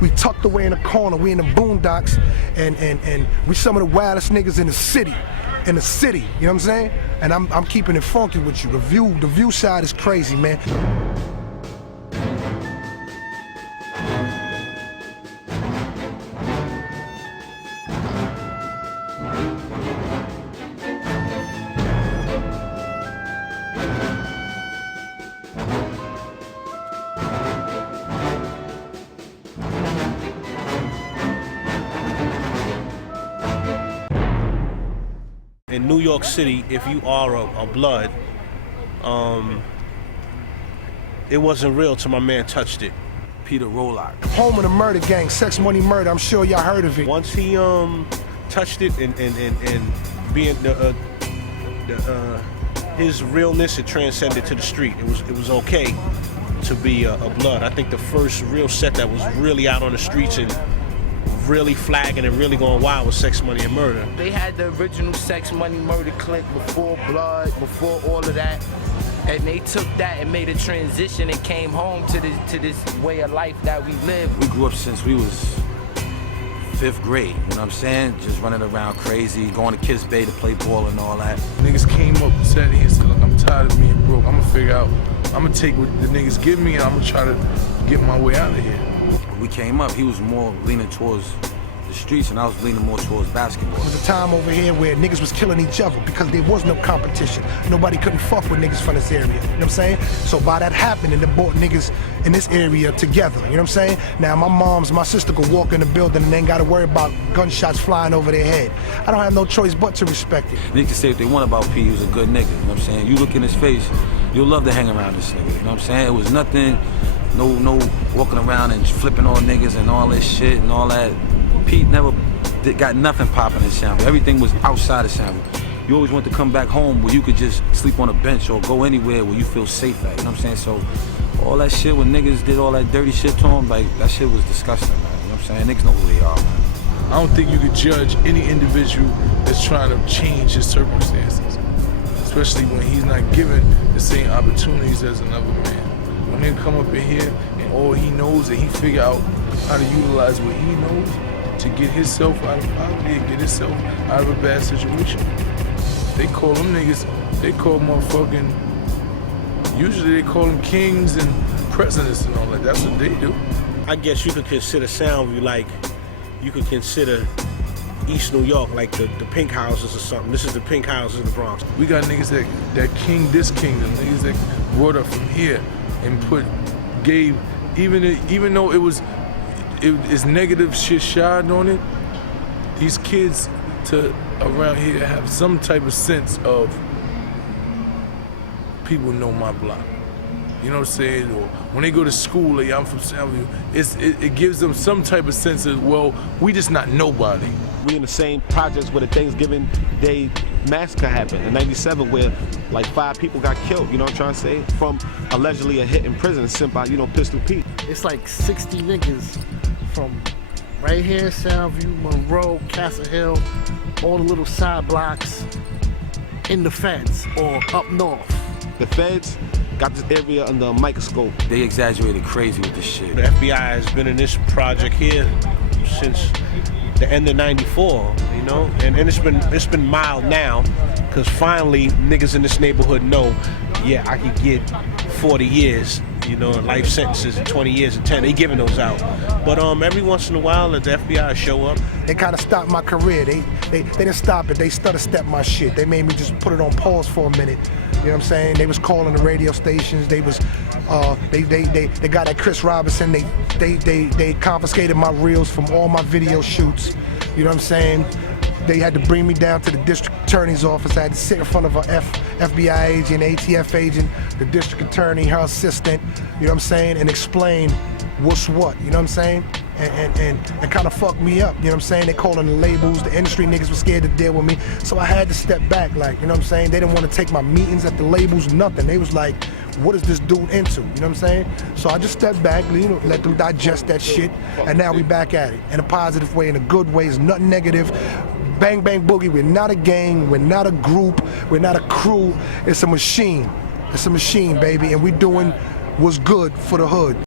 We tucked away in the corner, we in the boondocks, and we some of the wildest niggas in the city. You know what I'm saying? And I'm keeping it funky with you. The view side is crazy, man. In New York City, if you are a blood, it wasn't real till my man touched it. Peter Rollack. Home of the murder gang, Sex Money Murder, I'm sure y'all heard of it. Once he touched it and being his realness, it transcended to the street. It was okay to be a blood. I think the first real set that was really out on the streets and really flagging and really going wild with Sex, Money, and Murder. They had the original Sex, Money, Murder clique before Blood, before all of that, and they took that and made a transition and came home to this way of life that we live. We grew up since we was 5th grade, you know what I'm saying? Just running around crazy, going to Kiss Bay to play ball and all that. Niggas came up and said, and said, look, I'm tired of being broke. I'm gonna figure out, I'm gonna take what the niggas give me and I'm gonna try to get my way out of here. When we came up, he was more leaning towards the streets and I was leaning more towards basketball. There was a time over here where niggas was killing each other because there was no competition. Nobody couldn't fuck with niggas from this area, you know what I'm saying? So by that happening, they brought niggas in this area together, you know what I'm saying? Now my sister could walk in the building and ain't gotta worry about gunshots flying over their head. I don't have no choice but to respect it. Niggas can say what they want about P, he was a good nigga, you know what I'm saying? You look in his face, you'll love to hang around this nigga, you know what I'm saying? It was nothing, no walking around and flipping on niggas and all this shit and all that. Pete never got nothing popping in Soundview. Everything was outside of Soundview. You always want to come back home where you could just sleep on a bench or go anywhere where you feel safe at, you know what I'm saying? So all that shit when niggas did all that dirty shit to him, like that shit was disgusting, man. You know what I'm saying? Niggas know who they are, man. I don't think you could judge any individual that's trying to change his circumstances, especially when he's not given the same opportunities as another man. When they come up in here and all he knows and he figure out how to utilize what he knows to get himself out of poverty and get himself out of a bad situation. They call them niggas, they call motherfucking, usually they call them kings and presidents and all that. That's what they do. I guess you could consider Soundview like you could consider East New York like the pink houses or something. This is the pink houses in the Bronx. We got niggas that king this kingdom, niggas that brought up from here and gave, even though it's negative shit shot on it, these kids around here have some type of sense of people know my block. You know what I'm saying? Or when they go to school, like I'm from Soundview, it gives them some type of sense of, well, we just not nobody. We in the same projects where the Thanksgiving Day massacre happened in '97 where like 5 people got killed, you know what I'm trying to say? From allegedly a hit in prison sent by, Pistol Pete. It's like 60 niggas from right here, Soundview, Monroe, Castle Hill, all the little side blocks in the feds or up north. The feds got this area under a microscope. They exaggerated crazy with this shit. The FBI has been in this project here since the end of '94, and it's been mild now, because finally niggas in this neighborhood know, yeah, I could get 40 years, life sentences and 20 years and 10. They giving those out. But every once in a while, the FBI show up. They kind of stopped my career. They didn't stop it. They stutter step my shit. They made me just put it on pause for a minute. You know what I'm saying? They was calling the radio stations. They was, they got at Chris Robinson. They confiscated my reels from all my video shoots. You know what I'm saying? They had to bring me down to the district attorney's office. I had to sit in front of a FBI agent, ATF agent, the district attorney, her assistant, you know what I'm saying, and explain what's what, you know what I'm saying? And kind of fuck me up, you know what I'm saying? They calling the labels, the industry niggas were scared to deal with me. So I had to step back, like, you know what I'm saying? They didn't want to take my meetings at the labels, nothing. They was like, what is this dude into, you know what I'm saying? So I just stepped back, let them digest that shit, and now we back at it. In a positive way, in a good way, it's nothing negative. Bang Bang Boogie, we're not a gang, we're not a group, we're not a crew, it's a machine. It's a machine, baby, and we doing what's good for the hood.